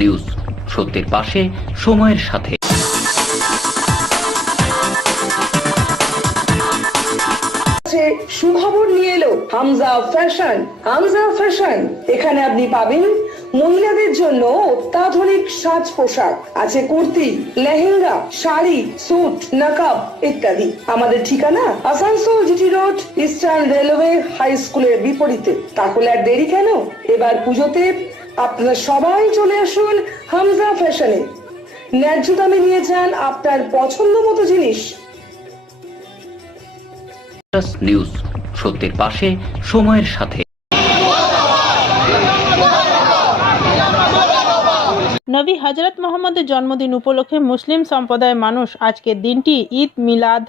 News, সত্যের পাশে, সময়ের সাথে। সুখবর নিয়ে এলো হামজা ফ্যাশন। এখানে আপনি পাবেন মহিলাদের জন্য অত্যাধুনিক সাজ পোশাক, আছে কুর্তি, লেহেঙ্গা, শাড়ি, স্যুট, নকাব ইত্যাদি। আমাদের ঠিকানা Asansol GT road, eastern railway high স্কুলের বিপরীতে। তাহলে আর দেরি কেন, এবার পুজোতে আপনারা সবাই চলে আসুন হামজা ফ্যাশনে। ন্যায্য দামে নিয়ে যান আপনার পছন্দ মতো জিনিস। নিউজ, সত্যের পাশে, সময়ের সাথে। নবী হযরত মুহাম্মদের জন্মদিন উপলক্ষে মুসলিম সম্প্রদায়ের মানুষ আজকের দিনটি ঈদ মিলাদ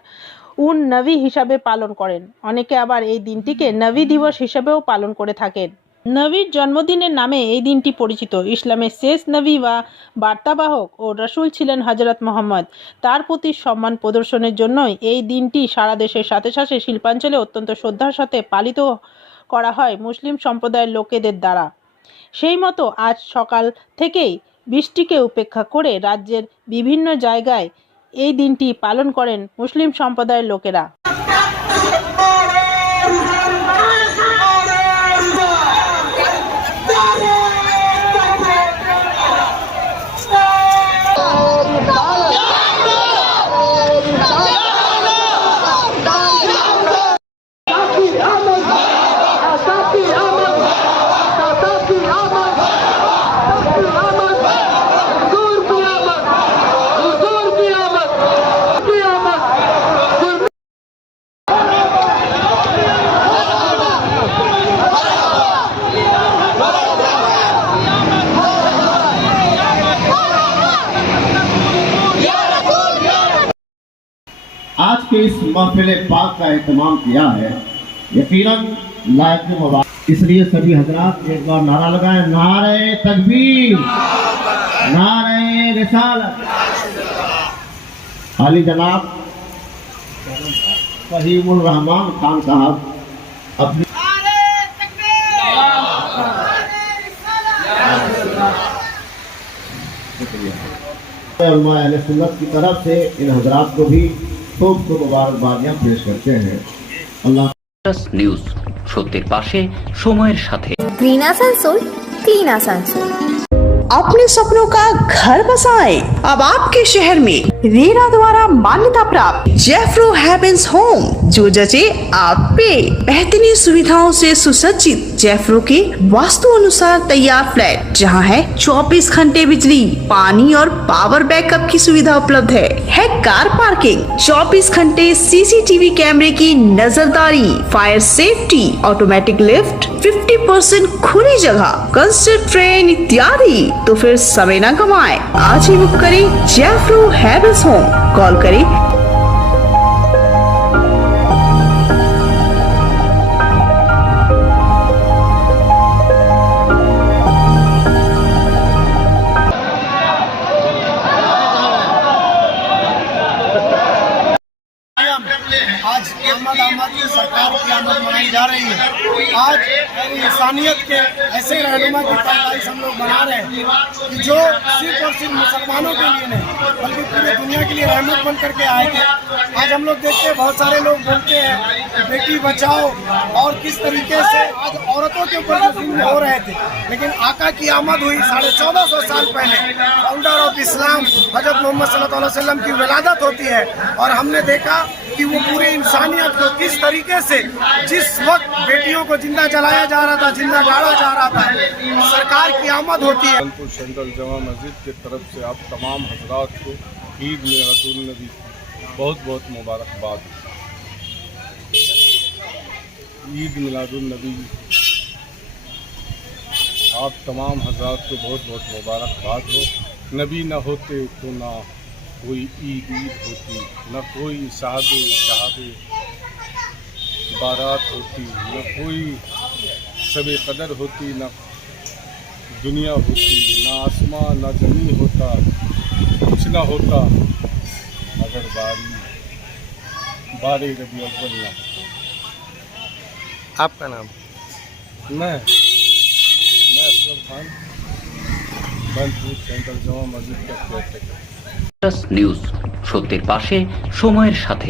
উন নবী হিসাবে পালন করেন। অনেকে আবার এই দিনটিকে নবী দিবস হিসাবেও পালন করে থাকেন। নবীর জন্মদিনের নামে এই দিনটি পরিচিত। ইসলামের শেষ নবী বা বার্তাবাহক ও রাসূল ছিলেন হযরত মুহাম্মদ। তার প্রতি সম্মান প্রদর্শনের জন্যই এই দিনটি সারা দেশের সাথে সাথে শিল্পাঞ্চলে অত্যন্ত শ্রদ্ধার সাথে পালিত করা হয় মুসলিম সম্প্রদায়ের লোকেদের দ্বারা। সেই মতো আজ সকাল থেকেই বৃষ্টিকে উপেক্ষা করে রাজ্যের বিভিন্ন জায়গায় এই দিনটি পালন করেন মুসলিম সম্প্রদায়ের লোকেরা। आज के इस महफिल पाक का एहतमाम किया है, यकीनन लायक मुबारक। इसलिए सभी हजरात एक बार नारा लगाएं, नारे तकबीर, नारे रिसालत। अली जनाब फहीमुर रहमान खान साहब अपनी अहले सुन्नत की तरफ से इन हजरात को भी खूब मुबारकबादियां पेश करते हैं। अल्लाह নিউজ, সত্যের পাশে, সময়ের সাথে। Green Asansol, clean Asansol. अपने सपनों का घर बसाएं अब आपके शहर में रेरा द्वारा मान्यता प्राप्त जेफ्रो हेवेंस होम, जो जचे आप पे। बेहतरीन सुविधाओं से सुसज्जित जेफ्रो के वास्तु अनुसार तैयार फ्लैट, जहां है 24 घंटे बिजली, पानी और पावर बैकअप की सुविधा उपलब्ध है कार पार्किंग, 24 घंटे सीसीटीवी कैमरे की नजरदारी, फायर सेफ्टी, ऑटोमेटिक लिफ्ट, 50% खुली जगह, कंस्ट्रक्ट ट्रेन इत्यादि। तो फिर समय न गवाएं, आज ही बुक करें जेफ्रो हेवेंस होम। कॉल करें आज अहमद की सरकार की आमद मनाई जा रही है। आज इंसानियत के ऐसे रहनुमा की पैदाइश हम लोग बना रहे हैं कि जो सिर्फ और सिर्फ मुसलमानों के लिए नहीं बल्कि पूरी दुनिया के लिए रहमत बन करके आए थे। आज हम लोग देखते हैं बहुत सारे लोग बोलते हैं बेटी बचाओ और किस तरीके से आज औरतों के ऊपर जो जुल्म हो रहे थे, लेकिन आका की आमद हुई 1450 साल पहले। फाउंडर ऑफ इस्लाम हजरत मोहम्मद सल्लल्लाहु अलैहि वसल्लम की विलादत होती है और हमने देखा कि वो पूरे इंसानियत को किस तरीके से जिस वक्त बेटियों को जिंदा जलाया जा रहा था, जिंदा गाड़ा जा रहा था, सरकार की आमद होती है। सेंट्रल जमा मस्जिद की तरफ से आप तमाम हजरात को ईद मिलादुन नबी बहुत बहुत मुबारकबाद। ईद मिलादुन नबी आप तमाम हजरात को बहुत बहुत मुबारकबाद हो। नबी न होते तो ना कोई ईद होती, न कोई शहादे बारात होती, न कोई शब कदर होती, न दुनिया होती, न आसमान न ज़मीन होता, कुछ न होता अगर बारी रबी अव्वल ना होता। आपका नाम? मैं अशरफ खान। बैंकपुर सेंट्रल जामा मस्जिद का केयरटेकर। নিউজ, সত্যের পাশে সময়ের সাথে।